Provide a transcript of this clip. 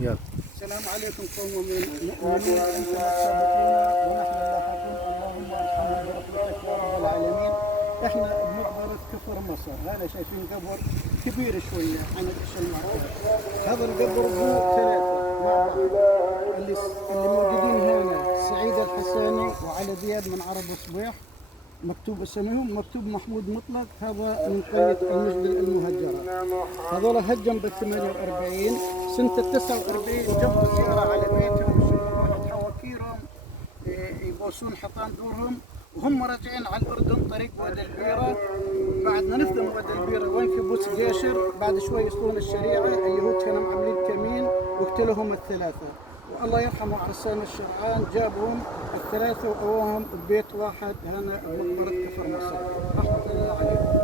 يلا. السلام عليكم قوم مؤمنون، انتم السابقون ونحن اللاحقون، اللهم ارحمنا برحمتك يا رب العالمين. احنا بمقبرة كفر مصر، هذا شايفين قبر كبير شوية عن الإيش المعتاد. هذا القبر هو ثلاثة مع بعض. اللي موجودين هنا سعيد الحساني وعلي دياب من عرب صبيح، مكتوب اسمهم، مكتوب محمود مطلق، هذا من قرية المجد المهجرة. هذول هجم بال 48 سنة ال 49 جابوا زيارة على بيتهم، يشوفوا واحد حواكيرهم يبوسون حيطان دورهم، وهم راجعين على الأردن طريق وادي البيرة. بعد ما نفذوا وادي البيرة وين كيبوتس جيشر، بعد شوي يصلون الشريعة، اليهود كانوا عاملين كمين واقتلهم الثلاثة. والله يرحمه عرسان الشرعان جابهم الثلاثة وقواهم ببيت واحد هنا بمقبرة كفر مصر. رحمة الله عليهم.